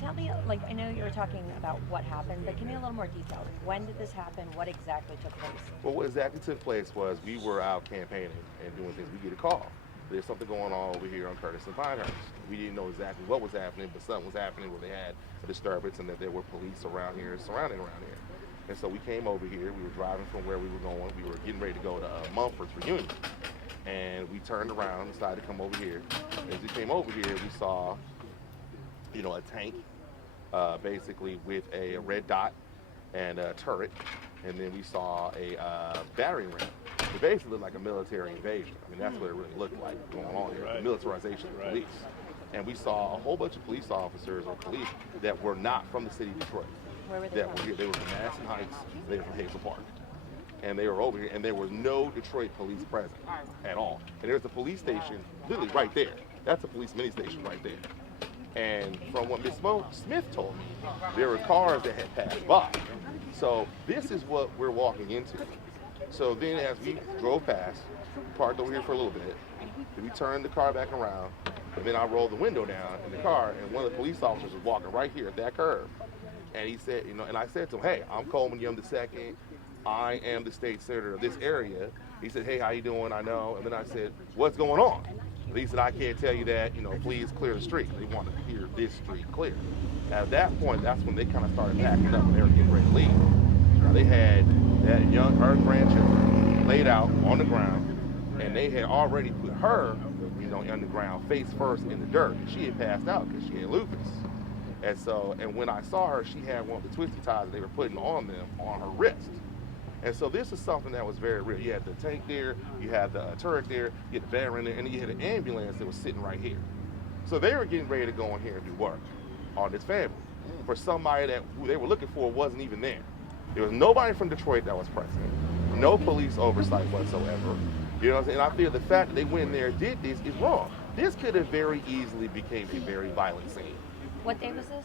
Tell me, like, I know you were talking about what happened, but give me a little more detail. When did this happen? What exactly took place? Well, what exactly took place was we were out campaigning and doing things. We get a call. There's something going on over here on Curtis and Pinehurst. We didn't know exactly what was happening, but something was happening where they had a disturbance and that there were police around here, surrounding around here. And so we came over here. We were driving from where we were going. We were getting ready to go to Mumford's reunion. And we turned around and decided to come over here. As we came over here, we saw, a tank, basically with a red dot and a turret, and then we saw a battering ram. It basically looked like a military invasion. I mean, that's what it really looked like going on here, the militarization of the police. And we saw a whole bunch of police officers or police that were not from the city of Detroit. Where were they from? Were here. They were from Madison Heights, they were from Hazel Park. And they were over here, and there was no Detroit police present at all. And there's a police station literally right there. That's a police mini station right there. And from what Ms. Smith told me, there were cars that had passed by. So this is what we're walking into. So then as we drove past, parked over here for a little bit, then we turned the car back around, and then I rolled the window down in the car, and one of the police officers was walking right here at that curb. And he said, and I said to him, hey, I'm Coleman Young II. I am the state senator of this area. He said, hey, how you doing? I know. And then I said, what's going on? And he said, I can't tell you that, please clear the street. They wanted to hear this street clear. At that point, that's when they kind of started packing up and they were getting ready to leave. Now, they had her grandchildren laid out on the ground, and they had already put her, on the ground, face first in the dirt. She had passed out because she had lupus. And when I saw her, she had one of the twisty ties that they were putting on them on her wrist. And so this is something that was very real. You had the tank there, you had the turret there, you had the veteran there, and then you had an ambulance that was sitting right here. So they were getting ready to go in here and do work on this family for somebody that who they were looking for wasn't even there. There was nobody from Detroit that was present, no police oversight whatsoever. You know what I'm saying? And I feel the fact that they went in there and did this is wrong. This could have very easily became a very violent scene. What day was this?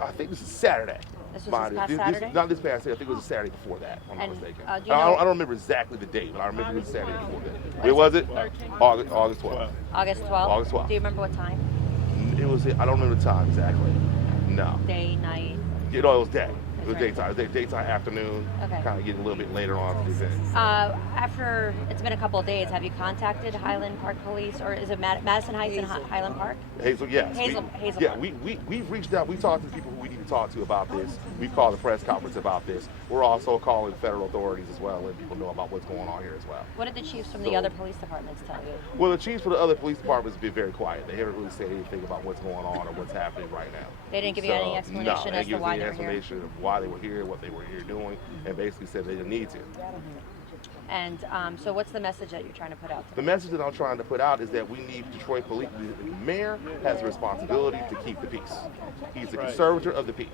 I think this is Saturday. This was this past Saturday? Not this past Saturday. I think it was a Saturday before that, if I'm not mistaken. Do I don't remember exactly the date, but I remember it was Saturday before that. Where was it? August 12th. August 12th? August 12th. Do you remember what time? I don't remember the time exactly. No. Day, night? It was day. It was daytime. It was daytime, afternoon. Okay. Kind of getting a little bit later on to the event. After it's been a couple of days, have you contacted Highland Park Police, or is it Madison Heights and Highland Park? Hazel, yes. Hazel yeah, Park. we've reached out. We talked to the people who we need to talk to about this. We've called a press conference about this. We're also calling federal authorities as well, letting people know about what's going on here as well. What did the chiefs from the other police departments tell you? Well, the chiefs for the other police departments have been very quiet. They haven't really said anything about what's going on or what's happening right now. They didn't give you any explanation as to why they were here? No, they didn't give us any explanation of why they were here, what they were here doing, and basically said they didn't need to. And so what's the message that you're trying to put out? The message that I'm trying to put out is that we need Detroit police. The mayor has a responsibility to keep the peace. He's the conservator of the peace.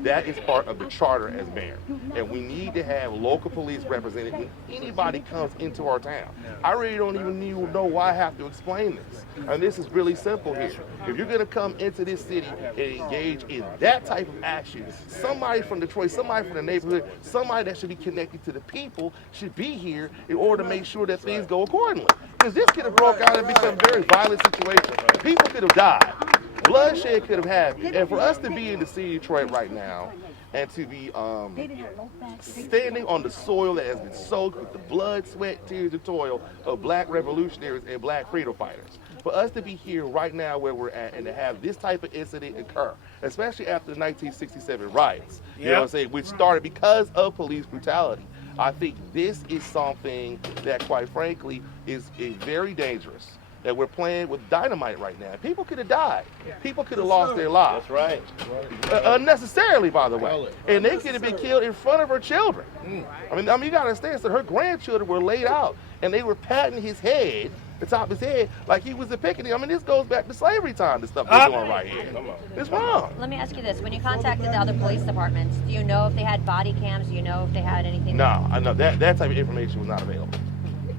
That is part of the charter as mayor. And we need to have local police represented when anybody comes into our town. I really don't even know why I have to explain this. And this is really simple here. If you're going to come into this city and engage in that type of action, somebody from Detroit, somebody from the neighborhood, somebody that should be connected to the people should be here in order to make sure that things go accordingly. Because this could have broke out and become a very violent situation. People could have died. Bloodshed could have happened. And for us to be in the city of Detroit right now and to be standing on the soil that has been soaked with the blood, sweat, tears, and toil of black revolutionaries and black freedom fighters, for us to be here right now where we're at and to have this type of incident occur, especially after the 1967 riots, you know what I'm saying, which started because of police brutality. I think this is something that, quite frankly, is very dangerous. That we're playing with dynamite right now. People could have died. People could have lost their lives. That's right. Unnecessarily, by the way. And they could have been killed in front of her children. I mean, you got to understand, so her grandchildren were laid out, and they were patting his head, the top of his head, like he was a pickaninny. I mean, this goes back to slavery time, the stuff they're doing right here. It's wrong. Let me ask you this. When you contacted the other police departments, do you know if they had body cams? Do you know if they had anything? No, I know that type of information was not available.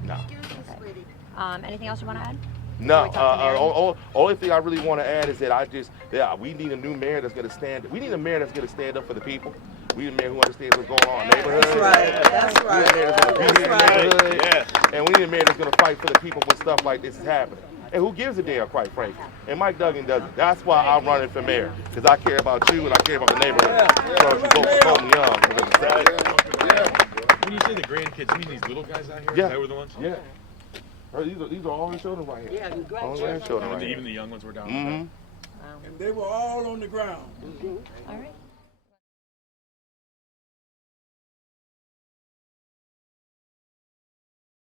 No. Okay. Anything else you want to add? No. Only thing I really want to add is that we need a new mayor that's going to stand. We need a mayor that's going to stand up for the people. We need a mayor who understands what's going on in the neighborhood. That's right. That's right. We need a mayor that's going to be here in the neighborhood. And we need a mayor that's going to fight for the people when stuff like this is happening. And who gives a damn, quite frankly? And Mike Duggan doesn't. That's why I'm running for mayor, because I care about you and I care about the neighborhood. So if you vote for Coleman Young, when you say the grandkids, you mean these little guys out here? Yeah. They were the ones? Yeah. These are all the children right here. Yeah, All the grandchildren right here. Even the young ones were down Mm-hmm. there. Wow. And they were all on the ground. All right.